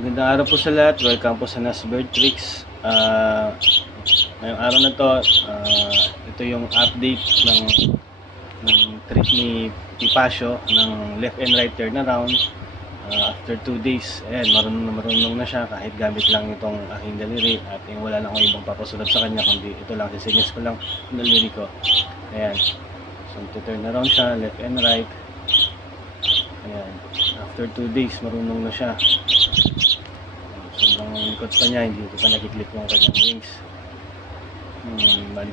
Magandang araw po sa lahat. Welcome po sa Nas Bird Tricks. Ngayong araw na to, ito yung update ng trick ni Pacio ng left and right turnaround. After 2 days, ayan, marunong na siya kahit gamit lang itong aking daliri at wala na akong ibang papasunod sa kanya kundi ito lang, sisinyas ko lang ang daliri ko. Ayan, so turn around siya, left and right. Ayan, after 2 days, marunong na siya. Sobrang likot pa niya, hindi ko pa nakiklip yung kanyang wings.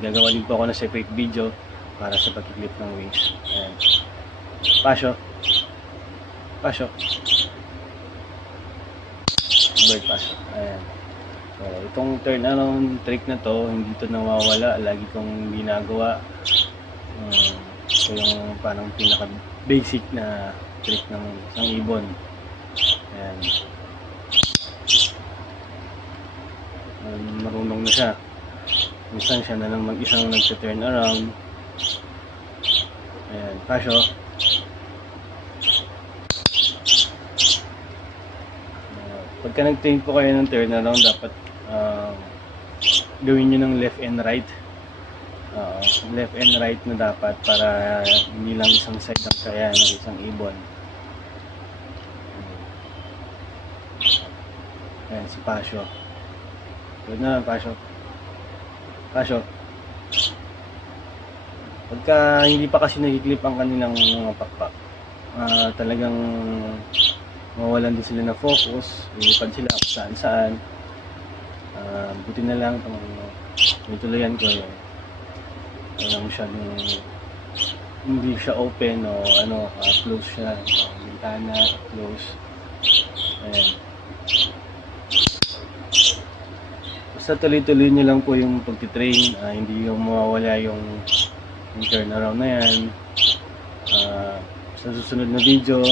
Gagawa din po ako ng separate video para sa pagkiklip ng wings. Ayan. Pacio. Bird Pacio. Ayan. So, itong turn around trick na to, hindi to nawawala. Lagi kong ginagawa. Ito yung parang pinaka basic na trick ng isang ibon. Ayan. Marunong na siya. Minsan siya na lang mag-isang nag-turn around. Ayan, Pacio. Pagka nag-train po kayo ng turn around, dapat gawin nyo ng left and right. Left and right na dapat para hindi lang isang side ang kaya ng isang ibon. Ayan, si Pacio. Good na, Pacio. Pagka hindi pa kasi nakiklip ang kanilang mga pakpak, talagang mawalan din sila na focus, ilipad sila kung saan saan. Buti na lang itong nitulayan ko yun. Walang masyadong hindi siya open o close siya, bintana, close. Ayan. Basta tuloy-tuloy nyo lang po yung pagtitrain, hindi yung mawawala yung turnaround na yan. Sa susunod na video,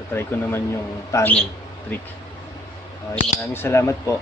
tatry ko naman yung tunnel trick. Maraming salamat po.